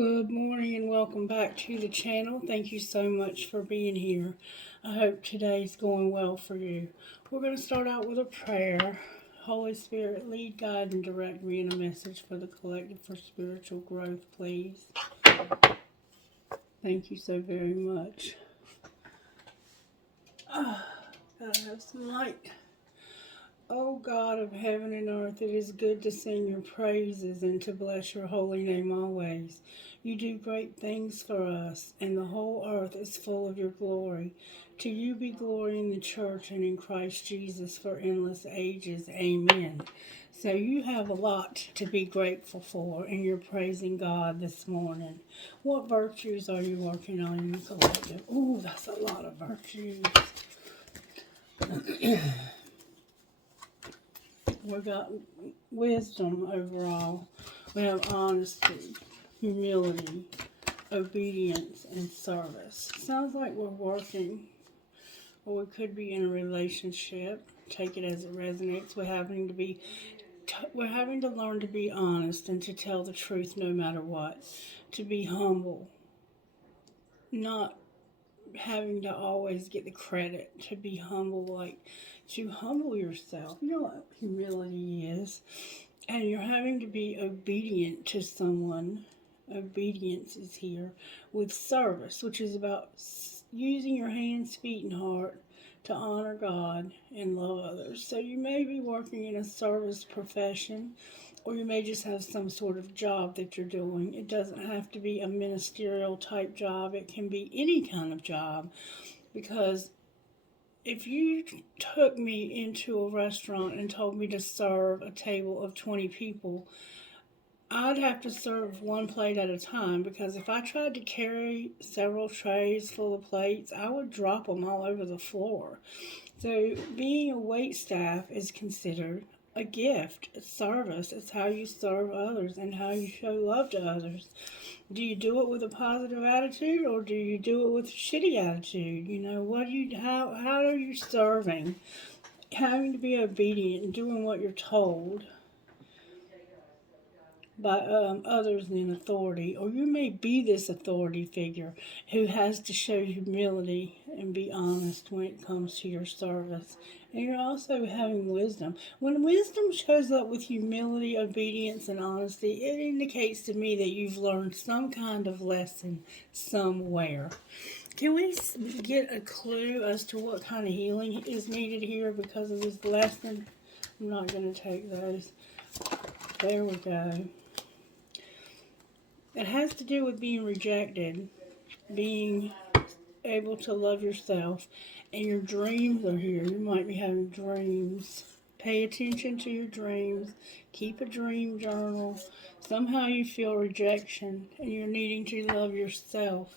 Good morning and welcome back to the channel. Thank you so much for being here. I hope today's going well for you. We're going to start out with a prayer. Holy Spirit, lead, guide, and direct me in a message for the collective for spiritual growth, please. Thank you so very much. Gotta have some light. O God of heaven and earth, it is good to sing your praises and to bless your holy name always. You do great things for us, and the whole earth is full of your glory. To you be glory in the church and in Christ Jesus for endless ages. Amen. So you have a lot to be grateful for, and you're praising God this morning. What virtues are you working on in the collective? Ooh, that's a lot of virtues. We got wisdom overall. We have honesty, humility, obedience, and service. Sounds like we're working, or we could be in a relationship. Take it as it resonates. We're having to learn to be honest and to tell the truth no matter what. To be humble, not having to always get the credit. To be humble, like to humble yourself. You know what humility is. And you're having to be obedient to someone. Obedience is here with service, which is about using your hands, feet, and heart to honor God and love others. So you may be working in a service profession, or you may just have some sort of job that you're doing. It doesn't have to be a ministerial type job. It can be any kind of job, because if you took me into a restaurant and told me to serve a table of 20 people, I'd have to serve one plate at a time, because if I tried to carry several trays full of plates, I would drop them all over the floor. So being a wait staff is considered a gift, a service. It's how you serve others and how you show love to others. Do you do it with a positive attitude, or do you do it with a shitty attitude? You know, how are you serving? Having to be obedient and doing what you're told by others in authority, or you may be this authority figure who has to show humility and be honest when it comes to your service. And you're also having wisdom. When wisdom shows up with humility, obedience, and honesty, it indicates to me that you've learned some kind of lesson somewhere. Can we get a clue as to what kind of healing is needed here because of this lesson? I'm not going to take those. There we go. It has to do with being rejected, being able to love yourself, and your dreams are here. You might be having dreams. Pay attention to your dreams. Keep a dream journal. Somehow you feel rejection, and you're needing to love yourself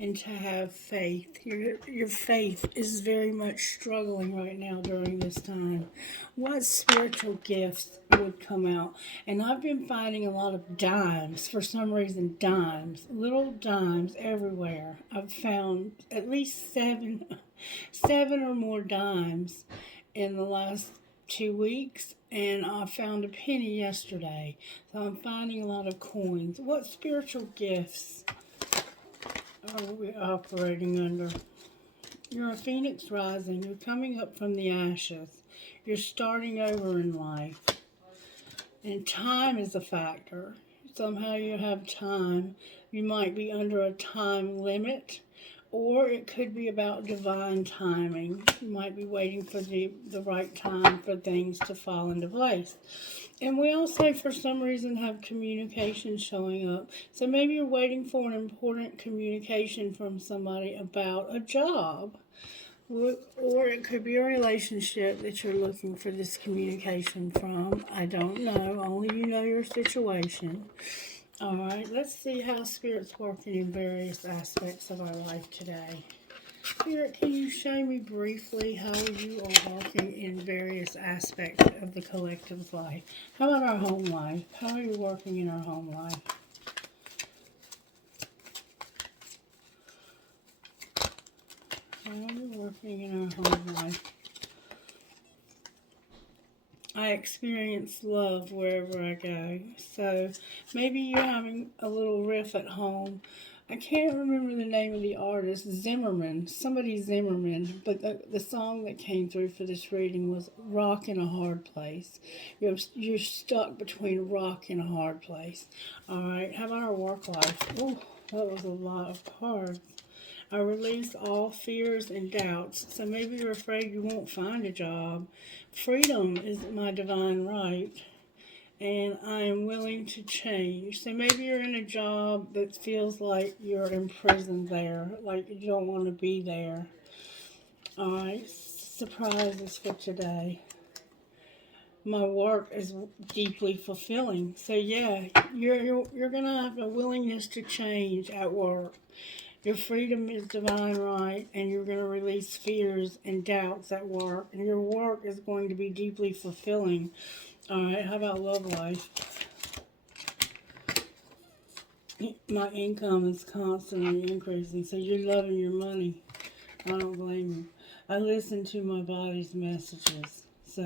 and to have faith. Your faith is very much struggling right now during this time. What spiritual gifts would come out? And I've been finding a lot of dimes. For some reason, dimes. Little dimes everywhere. I've found at least seven or more dimes in the last 2 weeks, and I found a penny yesterday. So I'm finding a lot of coins. What spiritual gifts are we operating under? You're a phoenix rising. You're coming up from the ashes. You're starting over in life. And time is a factor. Somehow you have time. You might be under a time limit, or it could be about divine timing. You might be waiting for the right time for things to fall into place. And we also, for some reason, have communication showing up. So maybe you're waiting for an important communication from somebody about a job. Or it could be a relationship that you're looking for this communication from. I don't know. Only you know your situation. All right, let's see how Spirit's working in various aspects of our life today. Spirit, can you show me briefly how you are working in various aspects of the collective life? How about our home life? How are you working in our home life? How are you working in our home life? I experience love wherever I go. So maybe you're having a little riff at home. I can't remember the name of the artist, Zimmerman, somebody Zimmerman, but the song that came through for this reading was Rock in a Hard Place. You're stuck between a rock and a hard place. All right, how about our work life? Oh, that was a lot of cards. I release all fears and doubts. So maybe you're afraid you won't find a job. Freedom is my divine right, and I am willing to change. So maybe you're in a job that feels like you're imprisoned there, like you don't want to be there. All right, surprises for today. My work is deeply fulfilling. So yeah, you're gonna have a willingness to change at work. Your freedom is divine right, and you're going to release fears and doubts at work, and your work is going to be deeply fulfilling. All right, how about love life? My income is constantly increasing, so you're loving your money. I don't blame you. I listen to my body's messages. So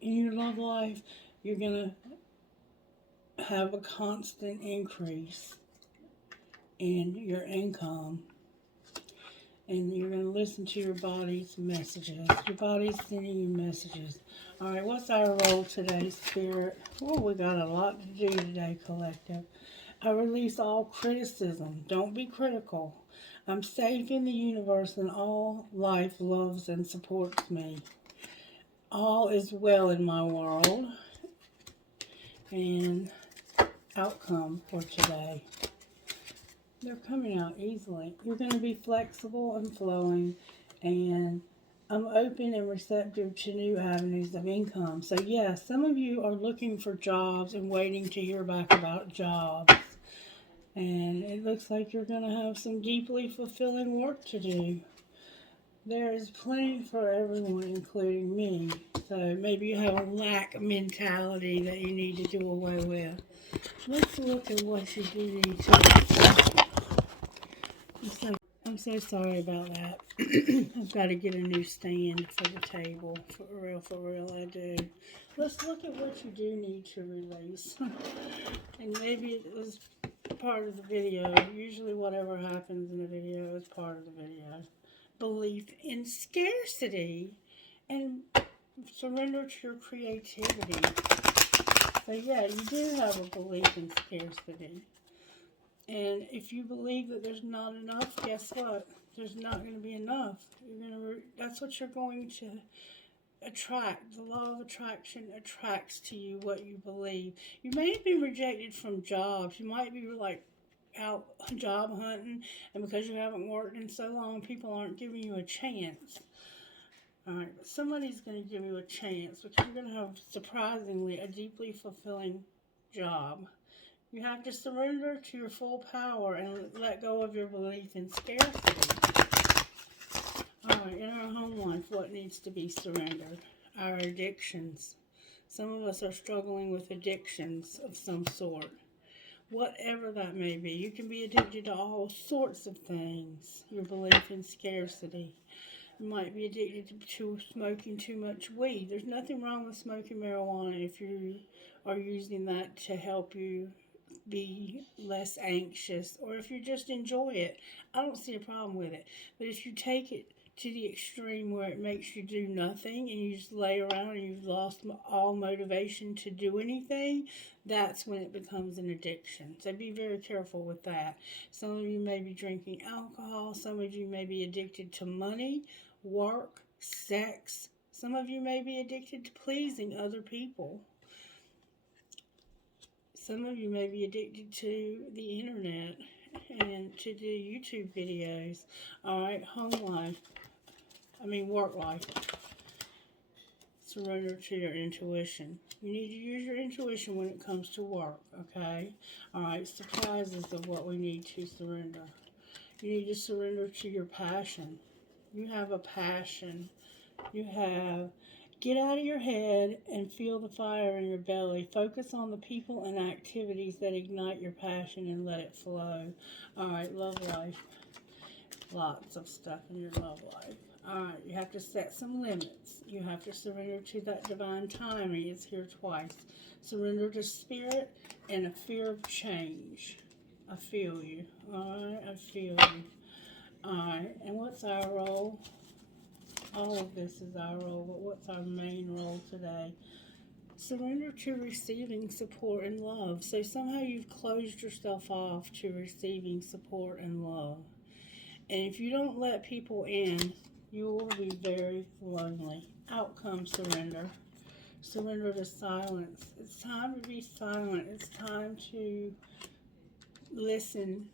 in your love life, you're going to have a constant increase in your income. And you're going to listen to your body's messages. Your body's sending you messages. All right, what's our role today, Spirit? Oh, we got a lot to do today, Collective. I release all criticism. Don't be critical. I'm safe in the universe, and all life loves and supports me. All is well in my world. And outcome for today. They're coming out easily. You're going to be flexible and flowing, and I'm open and receptive to new avenues of income. So yeah, some of you are looking for jobs and waiting to hear back about jobs. And it looks like you're going to have some deeply fulfilling work to do. There is plenty for everyone, including me. So maybe you have a lack mentality that you need to do away with. Let's look at what you do need to. I'm so sorry about that. I've got to get a new stand for the table. For real, I do. Let's look at what you do need to release. And maybe it was part of the video. Usually whatever happens in the video is part of the video. Belief in scarcity and surrender to your creativity. So yeah, you do have a belief in scarcity. And if you believe that there's not enough, guess what? There's not going to be enough. That's what you're going to attract. The law of attraction attracts to you what you believe. You may have been rejected from jobs. You might be like out job hunting, and because you haven't worked in so long, people aren't giving you a chance. All right, but somebody's going to give you a chance because you're going to have surprisingly a deeply fulfilling job. You have to surrender to your full power and let go of your belief in scarcity. All right, in our home life, what needs to be surrendered? Our addictions. Some of us are struggling with addictions of some sort. Whatever that may be. You can be addicted to all sorts of things. Your belief in scarcity. You might be addicted to smoking too much weed. There's nothing wrong with smoking marijuana if you are using that to help you be less anxious, or if you just enjoy it. I don't see a problem with it. But if you take it to the extreme where it makes you do nothing and you just lay around and you've lost all motivation to do anything, that's when it becomes an addiction. So be very careful with that. Some of you may be drinking alcohol. Some of you may be addicted to money, work, sex. Some of you may be addicted to pleasing other people. Some of you may be addicted to the internet and to the YouTube videos. All right, work life. Surrender to your intuition. You need to use your intuition when it comes to work, okay? All right, surprises of what we need to surrender. You need to surrender to your passion. You have a passion. Get out of your head and feel the fire in your belly. Focus on the people and activities that ignite your passion and let it flow. All right, love life. Lots of stuff in your love life. Alright, you have to set some limits. You have to surrender to that divine timing. It's here twice. Surrender to spirit and a fear of change. I feel you. Alright, I feel you. Alright, and what's our role? All of this is our role, but what's our main role today? Surrender to receiving support and love. So somehow you've closed yourself off to receiving support and love. And if you don't let people in, you will be very lonely. Outcome surrender. Surrender to silence. It's time to be silent. It's time to listen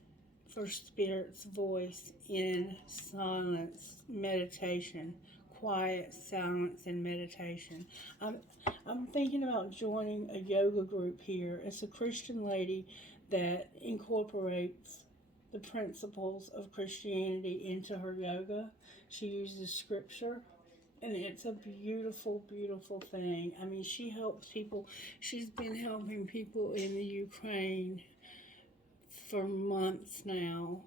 for Spirit's voice in silence, meditation, quiet silence and meditation. I'm thinking about joining a yoga group here. It's a Christian lady that incorporates the principles of Christianity into her yoga. She uses scripture, and it's a beautiful, beautiful thing. I mean, she helps people. She's been helping people in the Ukraine for months now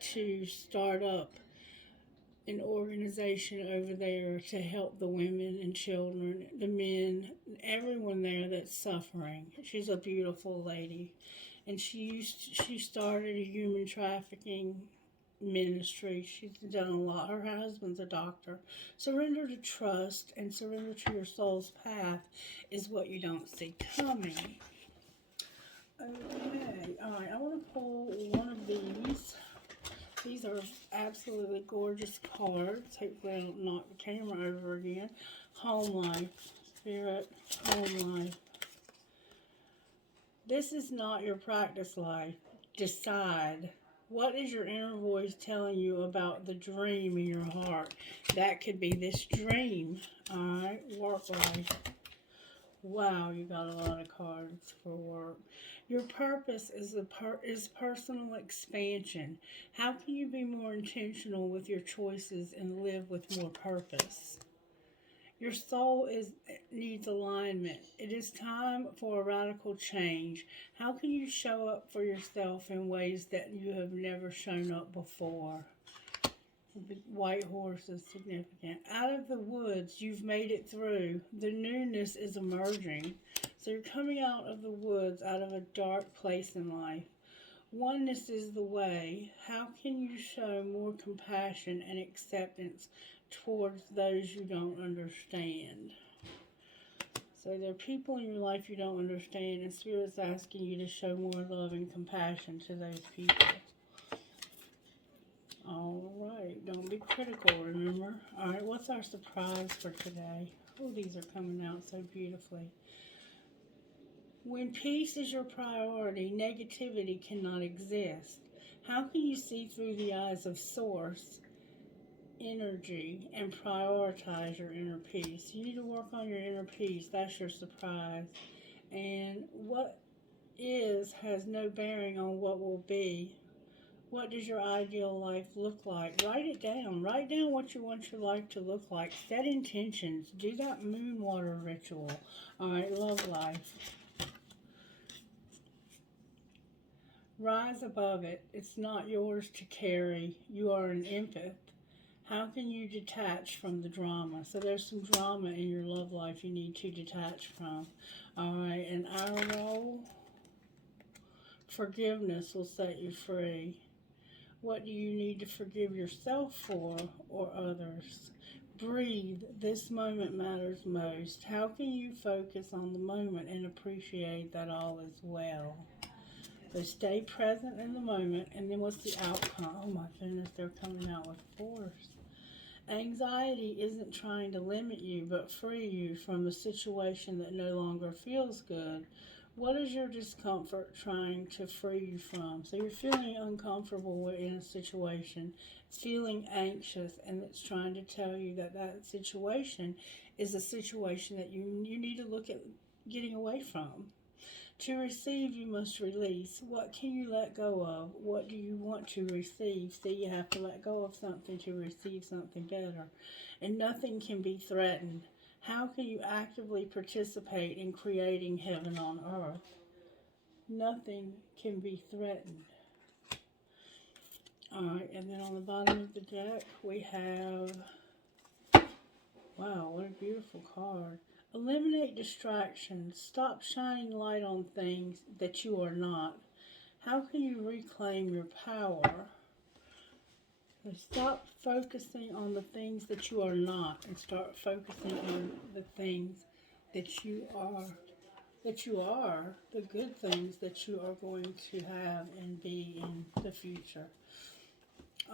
to start up an organization over there to help the women and children, the men, everyone there that's suffering. She's a beautiful lady, and she started a human trafficking ministry. She's done a lot. Her husband's a doctor. Surrender to trust and surrender to your soul's path is what you don't see coming. Okay, alright, I want to pull one of these. These are absolutely gorgeous cards. Hopefully I don't knock the camera over again. Home life. Spirit, home life. This is not your practice life. Decide. What is your inner voice telling you about the dream in your heart? That could be this dream. Alright, work life. Wow, you got a lot of cards for work. Your purpose is personal expansion. How can you be more intentional with your choices and live with more purpose? Your soul needs alignment. It is time for a radical change. How can you show up for yourself in ways that you have never shown up before? The white horse is significant. Out of the woods, you've made it through. The newness is emerging. So you're coming out of the woods, out of a dark place in life. Oneness is the way. How can you show more compassion and acceptance towards those you don't understand? So there are people in your life you don't understand, and Spirit's asking you to show more love and compassion to those people. Alright, don't be critical, remember? Alright, what's our surprise for today? Oh, these are coming out so beautifully. When peace is your priority, negativity cannot exist. How can you see through the eyes of Source energy and prioritize your inner peace? You need to work on your inner peace. That's your surprise. And what is has no bearing on what will be. What does your ideal life look like? Write it down. Write down what you want your life to look like. Set intentions. Do that moon water ritual. Alright, love life. Rise above it. It's not yours to carry. You are an empath. How can you detach from the drama? So there's some drama in your love life you need to detach from. Alright, and our role? Forgiveness will set you free. What do you need to forgive yourself for or others? Breathe. This moment matters most. How can you focus on the moment and appreciate that all is well? So stay present in the moment, and then what's the outcome? Oh my goodness, they're coming out with force. Anxiety isn't trying to limit you, but free you from a situation that no longer feels good. What is your discomfort trying to free you from? So you're feeling uncomfortable in a situation, it's feeling anxious, and it's trying to tell you that that situation is a situation that you need to look at getting away from. To receive, you must release. What can you let go of? What do you want to receive? See, you have to let go of something to receive something better. And nothing can be threatened. How can you actively participate in creating heaven on earth? Nothing can be threatened. Alright, and then on the bottom of the deck, we have, wow, what a beautiful card. Eliminate distractions. Stop shining light on things that you are not. How can you reclaim your power? So stop focusing on the things that you are not and start focusing on the things that you are, the good things that you are going to have and be in the future.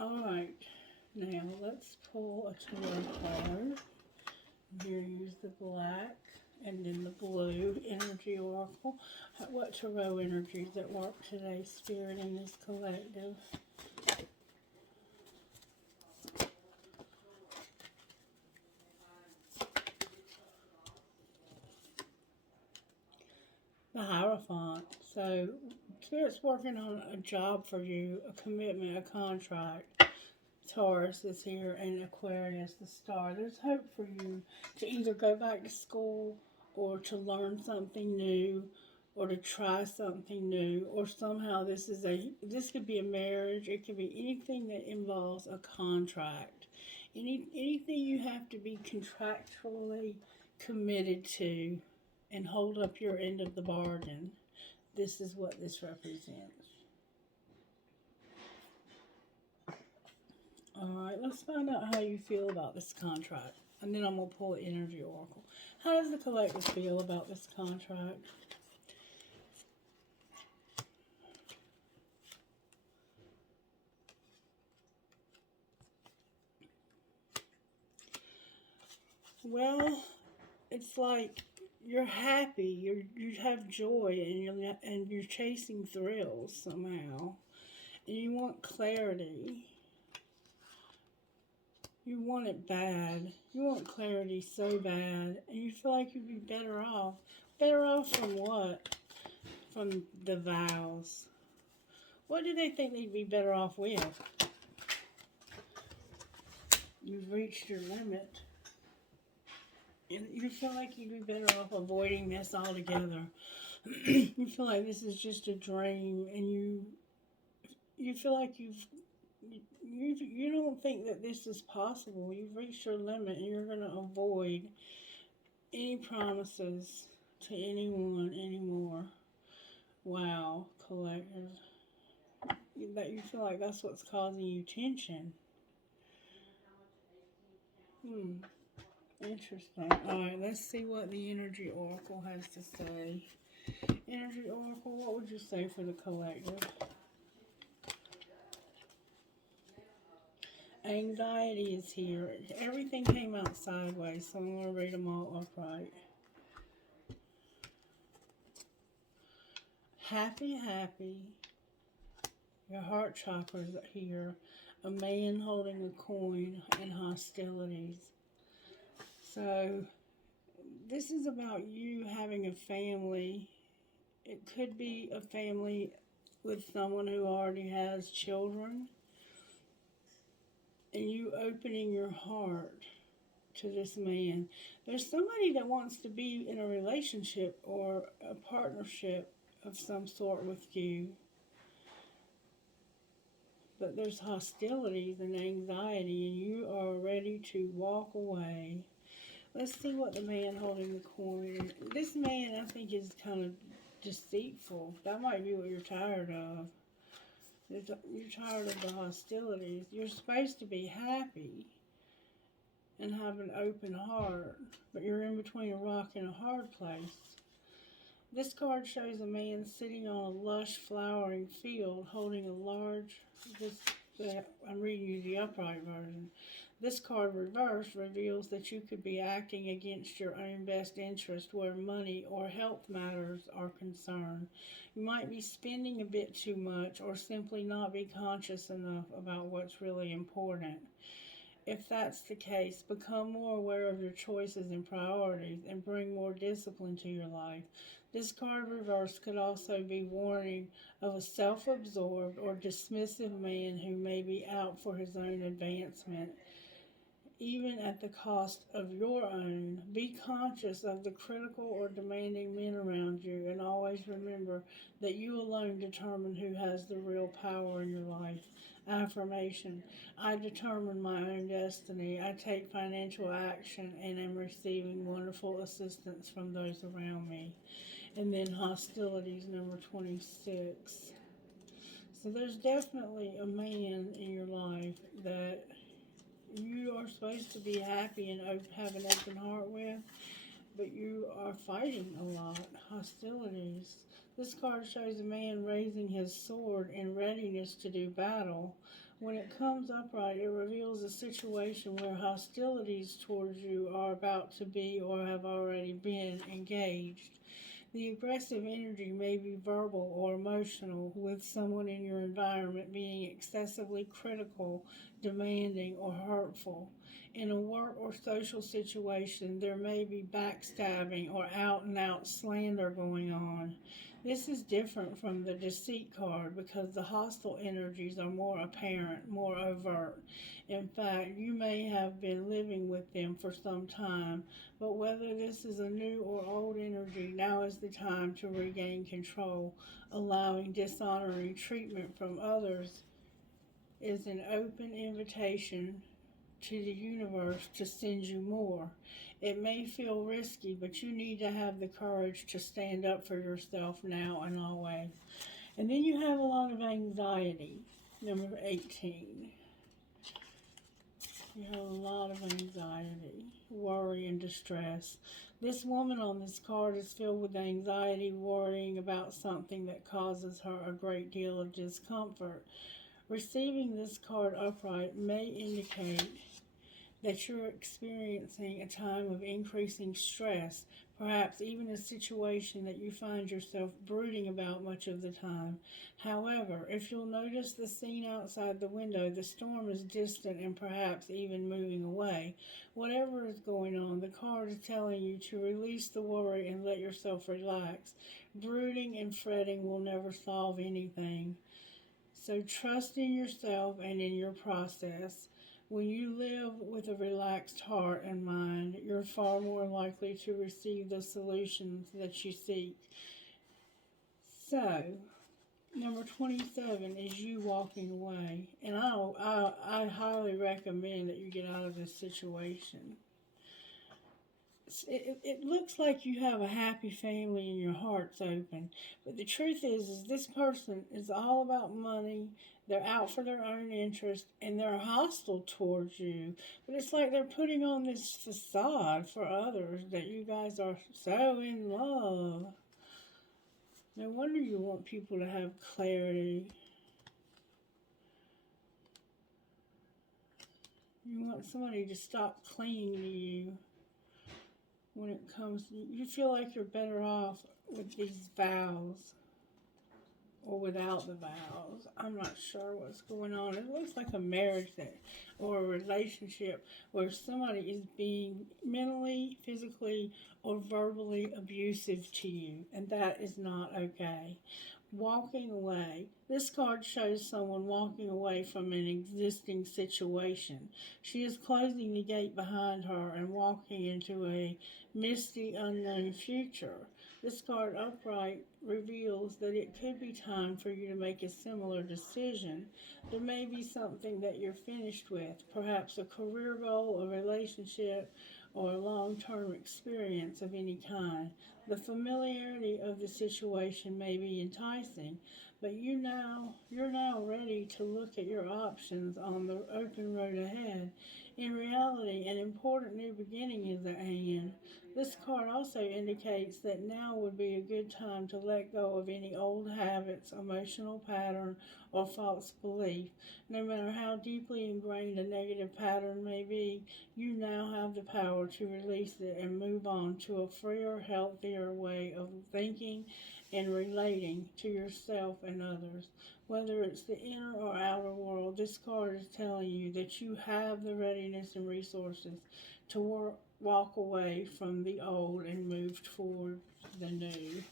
Alright, now let's pull a tarot card. Here, use the black and then the blue energy oracle. What tarot energies that work today, Spirit, in this collective? The Hierophant. So, Spirit's working on a job for you, a commitment, a contract. Taurus is here, and Aquarius, the star. There's hope for you to either go back to school or to learn something new or to try something new, or somehow this could be a marriage. It could be anything that involves a contract. Anything you have to be contractually committed to and hold up your end of the bargain. This is what this represents. Alright, let's find out how you feel about this contract. And then I'm going to pull the energy oracle. How does the collective feel about this contract? Well, it's like you're happy, you have joy, and you're chasing thrills somehow. And you want clarity. You want it bad. You want clarity so bad. And you feel like you'd be better off. Better off from what? From the vows. What do they think they'd be better off with? You've reached your limit. And you feel like you'd be better off avoiding this altogether. You feel like this is just a dream, and you feel like you don't think that this is possible. You've reached your limit, and you're going to avoid any promises to anyone anymore. Wow, collective. That you feel like that's what's causing you tension. Interesting. Alright, let's see what the energy oracle has to say. Energy oracle, what would you say for the collective? Anxiety is here. Everything came out sideways, so I'm going to read them all upright. Happy, happy. Your heart chakras here. A man holding a coin and hostilities. So, this is about you having a family. It could be a family with someone who already has children. And you opening your heart to this man. There's somebody that wants to be in a relationship or a partnership of some sort with you. But there's hostilities and anxiety, and you are ready to walk away. Let's see what the man holding the coin. This man, I think, is kind of deceitful. That might be what you're tired of. You're tired of the hostilities. You're supposed to be happy and have an open heart, but you're in between a rock and a hard place. This card shows a man sitting on a lush flowering field holding a large, I'm reading you the upright version. This card reversed reveals that you could be acting against your own best interest where money or health matters are concerned. You might be spending a bit too much or simply not be conscious enough about what's really important. If that's the case, become more aware of your choices and priorities and bring more discipline to your life. This card reverse could also be warning of a self-absorbed or dismissive man who may be out for his own advancement. even at the cost of your own. Be conscious of the critical or demanding men around you, and always remember that you alone determine who has the real power in your life. Affirmation: I determine my own destiny. I take financial action and am receiving wonderful assistance from those around me. And then hostilities, number 26. So there's definitely a man in your life that you are supposed to be happy and have an open heart with, but you are fighting a lot. Hostilities. This card shows a man raising his sword in readiness to do battle. When it comes upright, it reveals a situation where hostilities towards you are about to be or have already been engaged. The aggressive energy may be verbal or emotional, with someone in your environment being excessively critical, demanding, or hurtful. In a work or social situation, there may be backstabbing or out and out slander going on. This is different from the deceit card because the hostile energies are more apparent, more overt. In fact, you may have been living with them for some time, but whether this is a new or old energy, now is the time to regain control. Allowing dishonoring treatment from others is an open invitation to the universe to send you more. It may feel risky, but you need to have the courage to stand up for yourself now and always. And then you have a lot of anxiety, number 18. You have a lot of anxiety, worry, and distress. This woman on this card is filled with anxiety, worrying about something that causes her a great deal of discomfort. Receiving this card upright may indicate that you're experiencing a time of increasing stress, perhaps even a situation that you find yourself brooding about much of the time. However, if you'll notice the scene outside the window, the storm is distant and perhaps even moving away. Whatever is going on, the card is telling you to release the worry and let yourself relax. Brooding and fretting will never solve anything. So trust in yourself and in your process. When you live with a relaxed heart and mind, you're far more likely to receive the solutions that you seek. So, number 27 is you walking away. And I highly recommend that you get out of this situation. It looks like you have a happy family and your heart's open. But the truth is this person is all about money. They're out for their own interest and they're hostile towards you. But it's like they're putting on this facade for others that you guys are so in love. No wonder you want people to have clarity. You want somebody to stop clinging to you. When it comes, you feel like you're better off with these vows or without the vows. I'm not sure what's going on. It looks like a marriage that, or a relationship where somebody is being mentally, physically, or verbally abusive to you, and that is not okay. Walking away. This card shows someone walking away from an existing situation. She is closing the gate behind her and walking into a misty, unknown future. This card upright reveals that it could be time for you to make a similar decision. There may be something that you're finished with, perhaps a career goal, a relationship, or a long-term experience of any kind. The familiarity of the situation may be enticing, but you're now ready to look at your options on the open road ahead. In reality, an important new beginning is at hand. This card also indicates that now would be a good time to let go of any old habits, emotional pattern, or false belief. No matter how deeply ingrained a negative pattern may be, you now have the power to release it and move on to a freer, healthier way of thinking and relating to yourself and others. Whether it's the inner or outer world, this card is telling you that you have the readiness and resources to walk away from the old and move toward the new.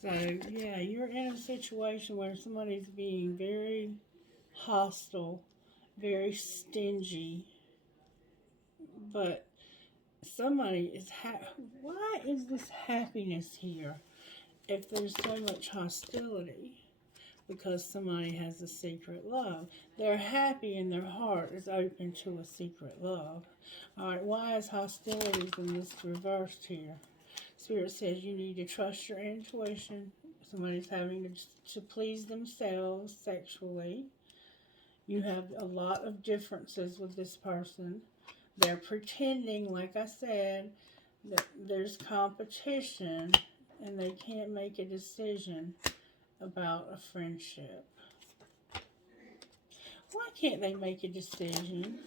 So, yeah, you're in a situation where somebody's being very hostile very stingy, but somebody is why is this happiness here if there's so much hostility? Because somebody has a secret love. They're happy and their heart is open to a secret love. All right, why is hostilities in this reversed here? Spirit says you need to trust your intuition. Somebody's having to please themselves sexually. You have a lot of differences with this person. They're pretending, like I said, that there's competition and they can't make a decision about a friendship. Why can't they make a decision?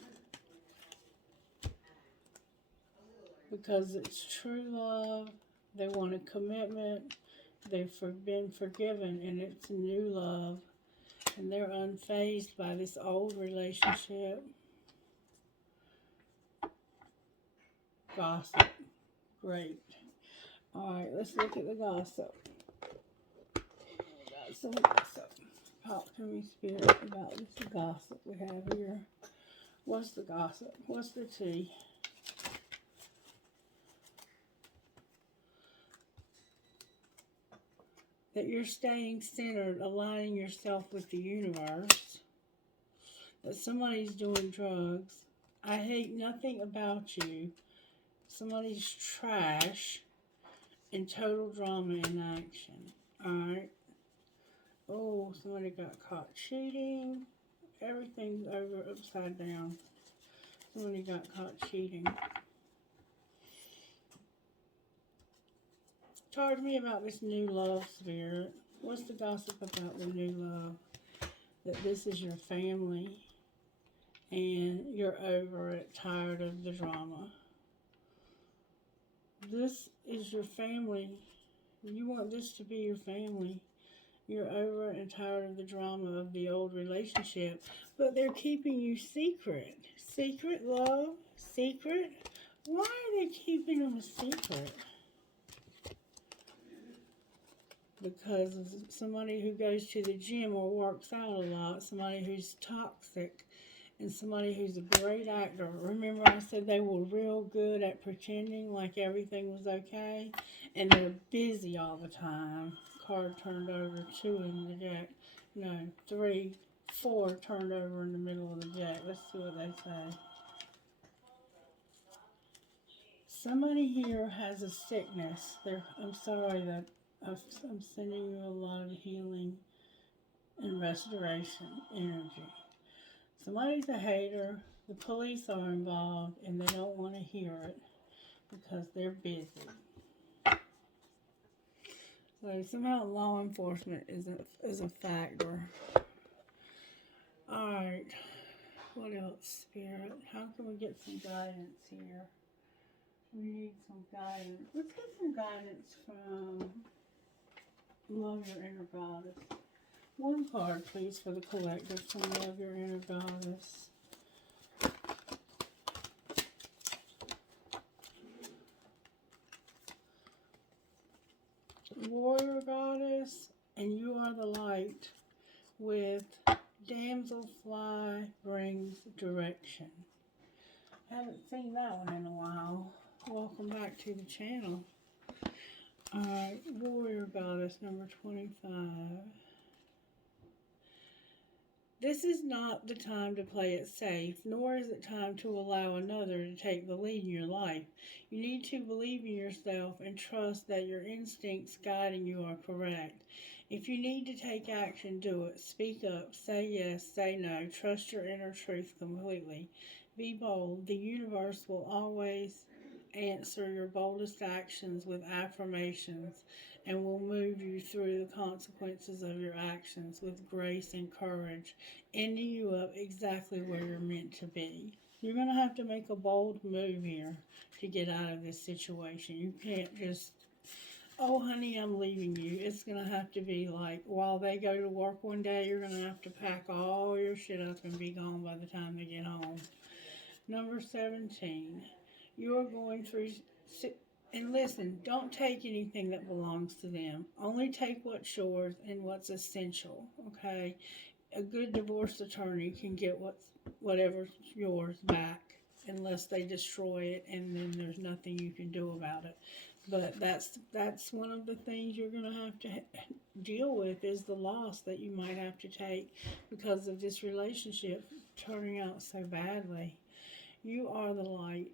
Because it's true love. They want a commitment. They've been forgiven and it's new love. And they're unfazed by this old relationship. Gossip. Great. Alright, let's look at the gossip. Got some gossip. Talk to me, Spirit, about this gossip we have here. What's the gossip? What's the tea? That you're staying centered, aligning yourself with the universe. That somebody's doing drugs. I hate nothing about you. Somebody's trash and total drama in action. Alright. Oh, somebody got caught cheating. Everything's over upside down. Somebody got caught cheating. Talk to me about this new love, Spirit. What's the gossip about the new love? That this is your family and you're over it, tired of the drama. This is your family. You want this to be your family. You're over and tired of the drama of the old relationship, but they're keeping you secret. Secret love? Secret? Why are they keeping them a secret? Because of somebody who goes to the gym or works out a lot, somebody who's toxic, and somebody who's a great actor. Remember I said they were real good at pretending like everything was okay? And they're busy all the time. Card turned over, 2 in the deck. No, 3, 4 turned over in the middle of the deck. Let's see what they say. Somebody here has a sickness. I'm sorry that I'm sending you a lot of healing and restoration energy. Somebody's a hater. The police are involved and they don't want to hear it because they're busy. So somehow law enforcement is a factor. Alright. What else, Spirit? How can we get some guidance here? We need some guidance. Let's get some guidance from Love Your Inner Goddess. One card, please, for the collective from Love Your Inner Goddess. Warrior Goddess, and you are the light with Damselfly brings direction. Haven't seen that one in a while. Welcome back to the channel. Alright, Warrior Goddess number 25. This is not the time to play it safe, nor is it time to allow another to take the lead in your life. You need to believe in yourself and trust that your instincts guiding you are correct. If you need to take action, do it. Speak up, say yes, say no. Trust your inner truth completely. Be bold. The universe will always answer your boldest actions with affirmations and will move you through the consequences of your actions with grace and courage, ending you up exactly where you're meant to be. You're going to have to make a bold move here to get out of this situation. You can't just, oh honey, I'm leaving you. It's going to have to be like, while they go to work one day, you're going to have to pack all your shit up and be gone by the time they get home. Number 17. You are going through, and listen, don't take anything that belongs to them. Only take what's yours and what's essential, okay? a good divorce attorney can get whatever's yours back unless they destroy it, and then there's nothing you can do about it. But that's one of the things you're going to have to deal with, is the loss that you might have to take because of this relationship turning out so badly. You are the light.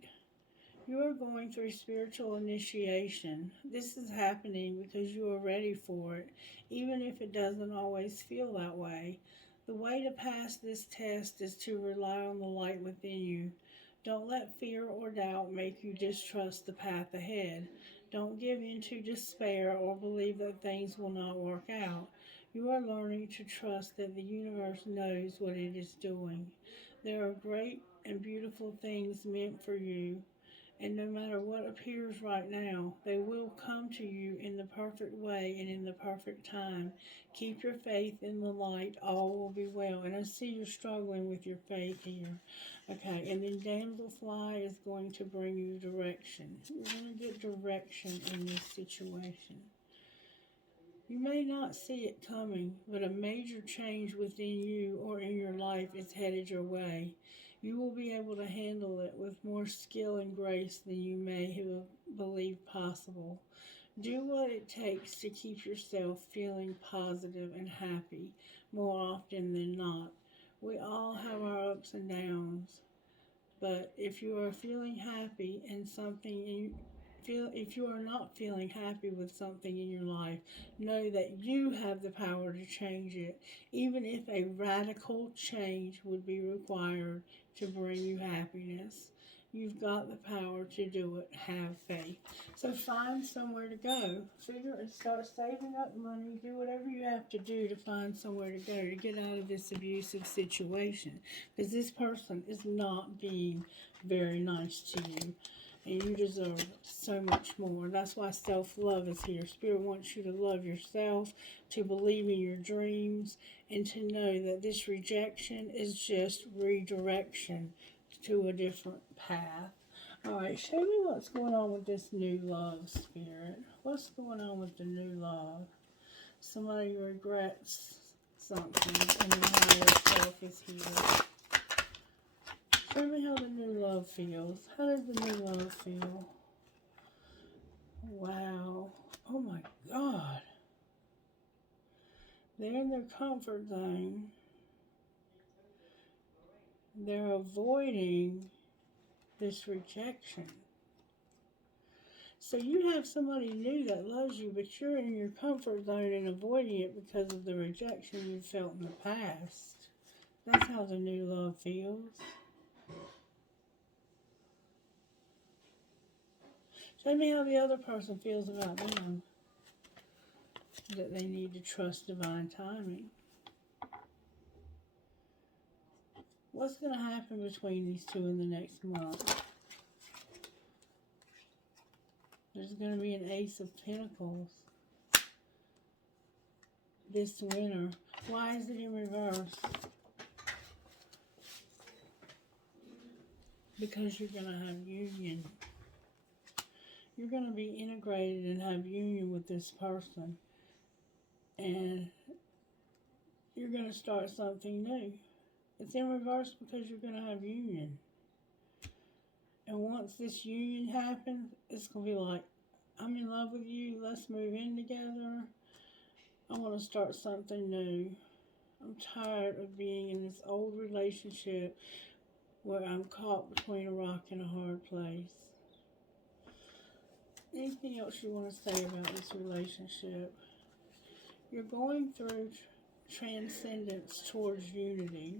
You are going through spiritual initiation. This is happening because you are ready for it, even if it doesn't always feel that way. The way to pass this test is to rely on the light within you. Don't let fear or doubt make you distrust the path ahead. Don't give in to despair or believe that things will not work out. You are learning to trust that the universe knows what it is doing. There are great and beautiful things meant for you, and no matter what appears right now, they will come to you in the perfect way and in the perfect time. Keep your faith in the light. All will be well. And I see you're struggling with your faith here. Okay, and then Damselfly is going to bring you direction. You're going to get direction in this situation. You may not see it coming, but a major change within you or in your life is headed your way. You will be able to handle it with more skill and grace than you may have believed possible. Do what it takes to keep yourself feeling positive and happy more often than not. We all have our ups and downs, but if you are feeling happy and if you are not feeling happy with something in your life, know that you have the power to change it, even if a radical change would be required to bring you happiness. You've got the power to do it. Have faith. So find somewhere to go. Figure and start saving up money. Do whatever you have to do to find somewhere to go to get out of this abusive situation. Because this person is not being very nice to you. And you deserve so much more. That's why self-love is here. Spirit wants you to love yourself, to believe in your dreams, and to know that this rejection is just redirection to a different path. Alright, show me what's going on with this new love, Spirit. What's going on with the new love? Somebody regrets something, and the higher self is here. Show me how the new love feels. How does the new love feel? Wow. Oh my God. They're in their comfort zone. They're avoiding this rejection. So you have somebody new that loves you, but you're in your comfort zone and avoiding it because of the rejection you felt in the past. That's how the new love feels. Show me how the other person feels about them. That they need to trust divine timing. What's going to happen between these two in the next month? There's going to be an Ace of Pentacles this winter. Why is it in reverse? Because you're going to have union. You're going to be integrated and have union with this person. And you're going to start something new. It's in reverse because you're going to have union. And once this union happens, it's going to be like, I'm in love with you. Let's move in together. I want to start something new. I'm tired of being in this old relationship where I'm caught between a rock and a hard place. Anything else you want to say about this relationship? You're going through transcendence towards unity.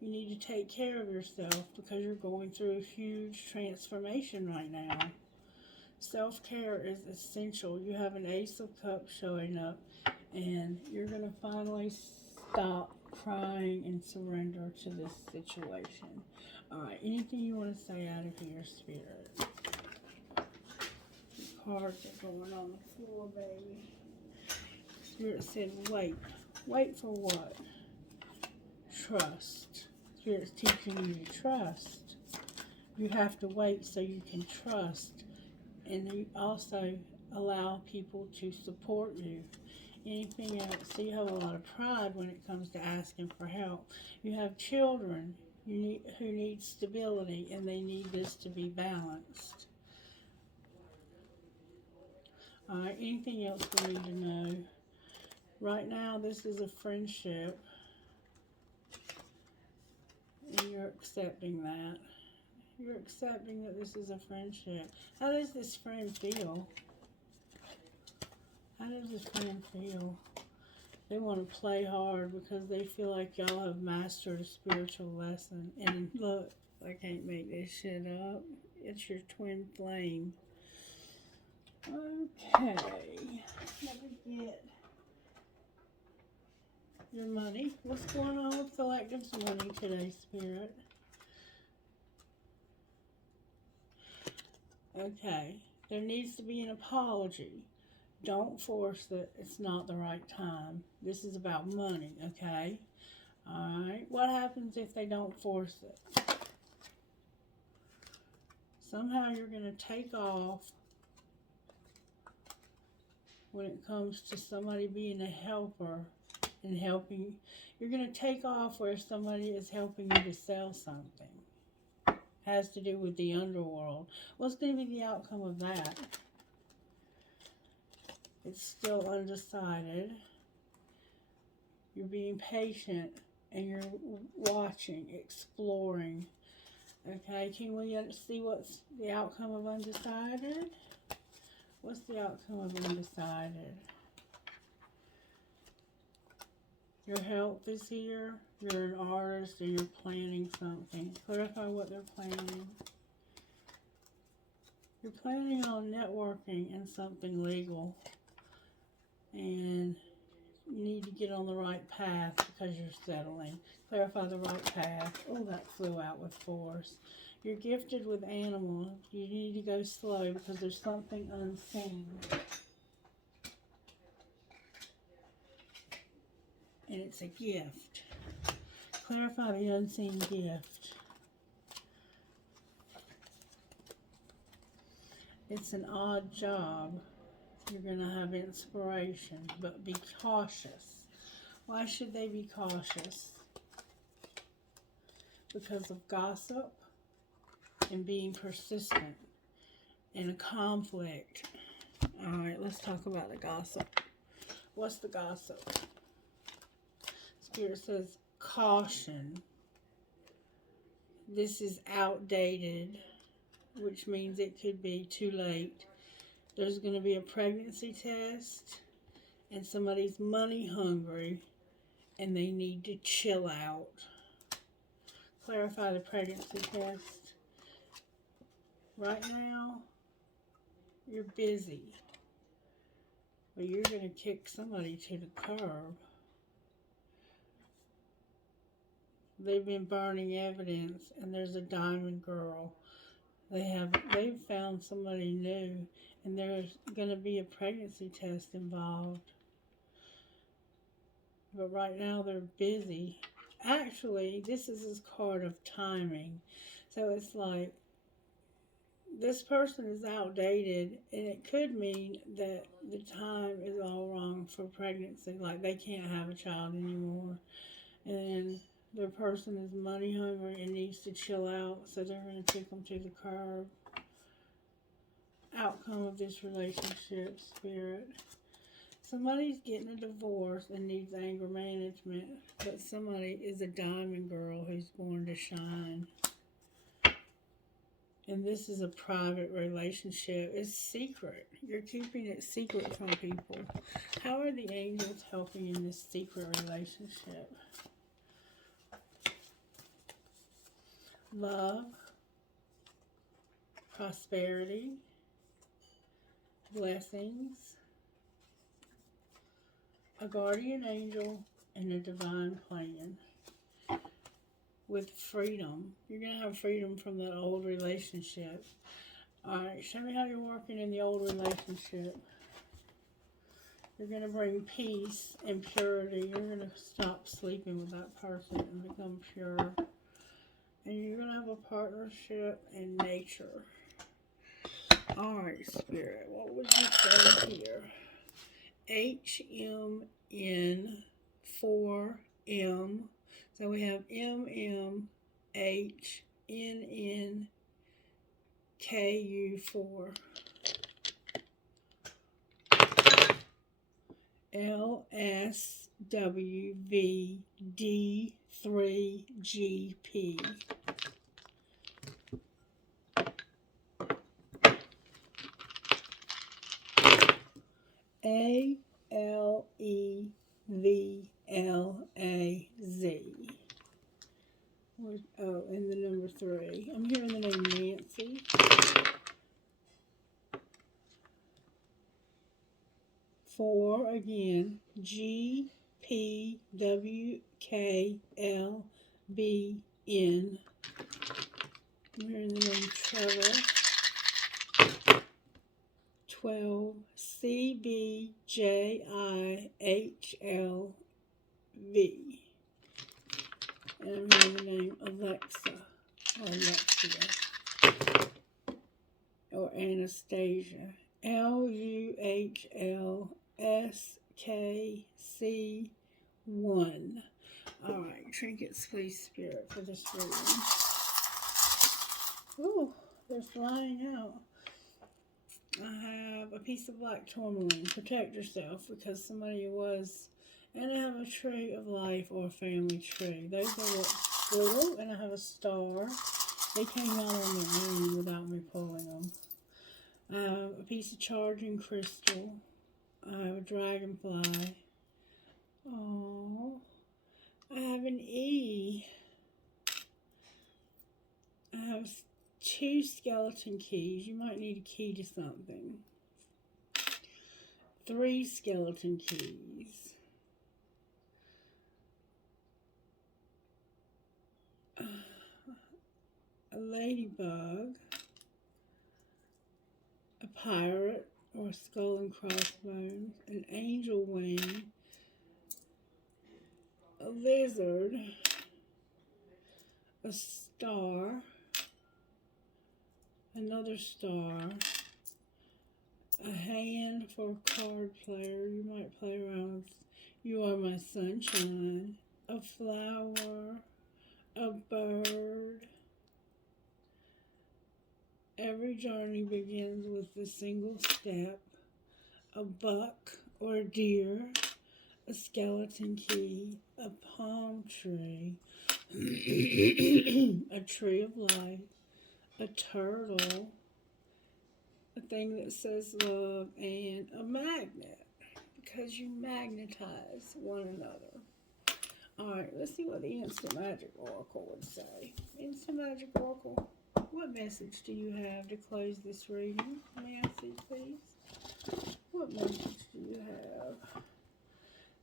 You need to take care of yourself because you're going through a huge transformation right now. Self-care is essential. You have an Ace of Cups showing up, and you're going to finally stop crying and surrender to this situation. Alright, anything you want to say out of here, Spirit? The cards are going on the floor, baby. Spirit said, wait. Wait for what? Trust. Spirit's teaching you to trust. You have to wait so you can trust. And you also allow people to support you Anything else? So you have a lot of pride when it comes to asking for help. You have children who need stability, and they need this to be balanced. Alright, anything else we need to know? Right now, this is a friendship, and you're accepting that. You're accepting that this is a friendship. How does this friend feel? How does this friend feel? They want to play hard because they feel like y'all have mastered a spiritual lesson. And look, I can't make this shit up. It's your twin flame. Okay. Let me get your money. What's going on with collective's money today, Spirit? Okay. There needs to be an apology. Don't force it. It's not the right time. This is about money, okay? Alright. What happens if they don't force it? Somehow you're going to take off when it comes to somebody being a helper and helping. You're going to take off where somebody is helping you to sell something. Has to do with the underworld. What's going to be the outcome of that? It's still undecided. You're being patient and you're watching, exploring. Okay, can we see what's the outcome of undecided? What's the outcome of undecided? Your health is here. You're an artist or you're planning something. Clarify what they're planning. You're planning on networking and something legal. And you need to get on the right path because you're settling. Clarify the right path. Oh, that flew out with force. You're gifted with animals. You need to go slow because there's something unseen. And it's a gift. Clarify the unseen gift. It's an odd job. You're going to have inspiration, but be cautious. Why should they be cautious? Because of gossip and being persistent and a conflict. Alright, let's talk about the gossip. What's the gossip? Spirit says caution. This is outdated, which means it could be too late. There's going to be a pregnancy test, and somebody's money hungry, and they need to chill out. Clarify the pregnancy test. Right now, you're busy, but you're going to kick somebody to the curb. They've been burning evidence, and there's a diamond girl. They've found somebody new, and there's going to be a pregnancy test involved. But right now they're busy. Actually, this is his card of timing. So it's like this person is outdated, and it could mean that the time is all wrong for pregnancy. Like they can't have a child anymore. And the person is money hungry and needs to chill out, so they're going to kick them to the curb. Outcome of this relationship, Spirit. Somebody's getting a divorce and needs anger management, but somebody is a diamond girl who's born to shine. And this is a private relationship. It's secret. You're keeping it secret from people. How are the angels helping in this secret relationship? Love, prosperity, blessings, a guardian angel, and a divine plan. With freedom. You're going to have freedom from that old relationship. Alright, show me how you're working in the old relationship. You're going to bring peace and purity. You're going to stop sleeping with that person and become pure. And you're going to have a partnership in nature. Alright, Spirit, what would you say here? HMN 4M. So we have MMHNNKU4. LSWVD3GP. ALEVLAZ. Oh, and the number 3. I'm hearing the name Nancy. 4 again. GPWKLBN. I'm hearing the name Trevor. 12. CBJIHLV. And I'm hearing the name Alexa or Alexia or Anastasia. LUHLSKC1. Alright, trinkets, please, Spirit, for this reading. Ooh, they're flying out. I have a piece of black tourmaline. Protect yourself because somebody was. And I have a tree of life or a family tree. Those are what's blue. And I have a star. They came out on their own without me pulling them. I have a piece of charging crystal. I have a dragonfly. Oh, I have an E. I have 2 skeleton keys. You might need a key to something. 3 skeleton keys. A ladybug. A pirate or skull and crossbones. An angel wing. A lizard. A star. Another star. A hand for a card player. You might play around with You Are My Sunshine. A flower. A bird. Every journey begins with a single step. A buck or a deer. A skeleton key. A palm tree. A tree of life. A turtle. A thing that says love. And a magnet. Because you magnetize one another. Alright, let's see what the Instant Magic Oracle would say. Instant Magic Oracle, what message do you have to close this reading? Nancy, please. What message do you have?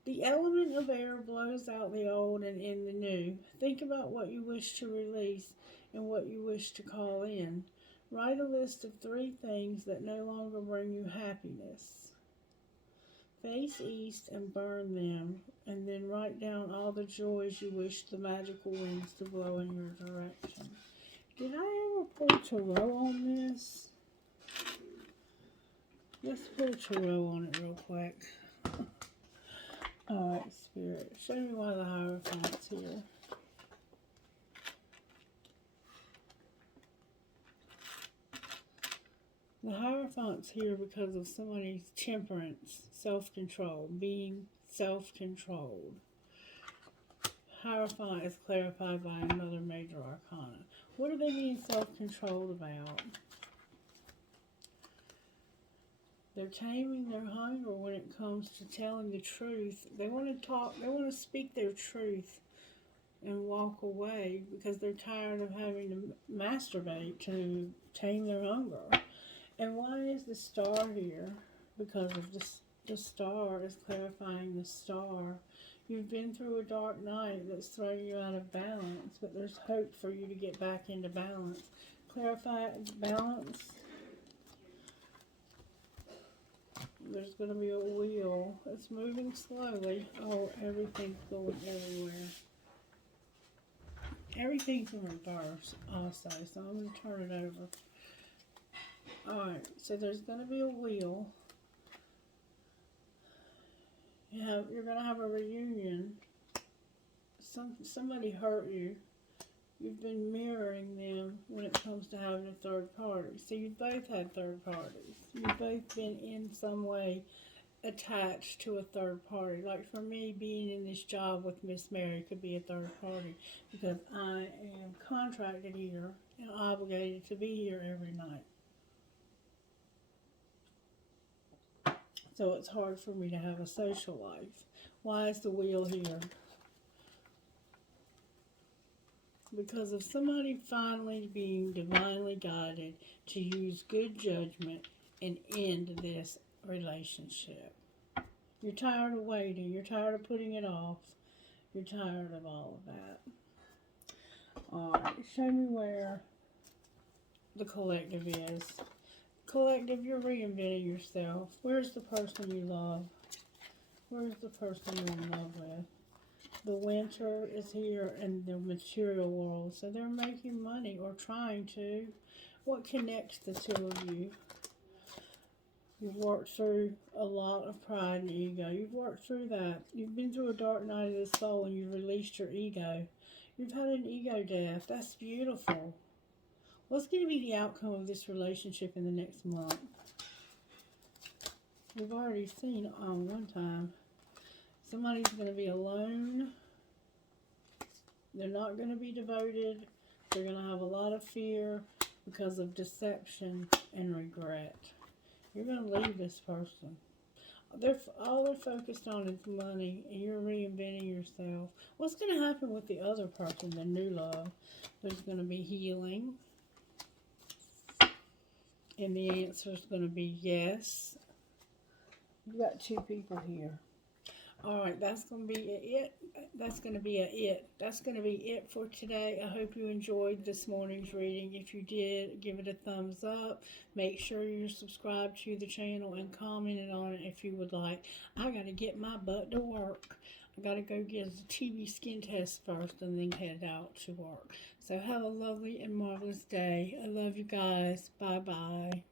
The element of air blows out the old and in the new. Think about what you wish to release and what you wish to call in. Write a list of 3 things that no longer bring you happiness. Face east and burn them, and then write down all the joys you wish the magical winds to blow in your direction. Did I ever pull tarot on this? Let's pull tarot on it real quick. Alright, Spirit, show me why the Hierophant's here. The Hierophant's here because of somebody's temperance, self-control, being self-controlled. Hierophant is clarified by another major arcana. What are they being self-controlled about? They're taming their hunger when it comes to telling the truth. They want to talk, they want to speak their truth and walk away because they're tired of having to masturbate to tame their hunger. And why is the star here? Because of the star is clarifying the star. You've been through a dark night that's thrown you out of balance, but there's hope for you to get back into balance. Clarify balance. There's going to be a wheel. It's moving slowly. Oh, everything's going everywhere. Everything's in reverse also, so I'm going to turn it over. Alright, so there's going to be a wheel. You're going to have a reunion. Somebody hurt you. You've been mirroring them when it comes to having a third party. So you've both had third parties. You've both been in some way attached to a third party. Like for me, being in this job with Miss Mary could be a third party because I am contracted here and obligated to be here every night. So it's hard for me to have a social life. Why is the wheel here? Because of somebody finally being divinely guided to use good judgment and end this relationship. You're tired of waiting. You're tired of putting it off. You're tired of all of that. Alright, show me where the collective is. Collective, you're reinventing yourself. Where's the person you love? Where's the person you're in love with? The winter is here in the material world, so they're making money or trying to. What connects the two of you? You've worked through a lot of pride and ego. You've worked through that. You've been through a dark night of the soul and you've released your ego. You've had an ego death. That's beautiful. What's going to be the outcome of this relationship in the next month? We've already seen one time. Somebody's going to be alone. They're not going to be devoted. They're going to have a lot of fear because of deception and regret. You're going to leave this person. All they're focused on is money, and you're reinventing yourself. What's going to happen with the other person, the new love? There's going to be healing. And the answer is going to be yes. You've got two people here. Alright, that's going to be it. That's going to be it. That's going to be it for today. I hope you enjoyed this morning's reading. If you did, give it a thumbs up. Make sure you're subscribed to the channel and commented on it if you would like. I got to get my butt to work. I got to go get a TB skin test first and then head out to work. So have a lovely and marvelous day. I love you guys. Bye-bye.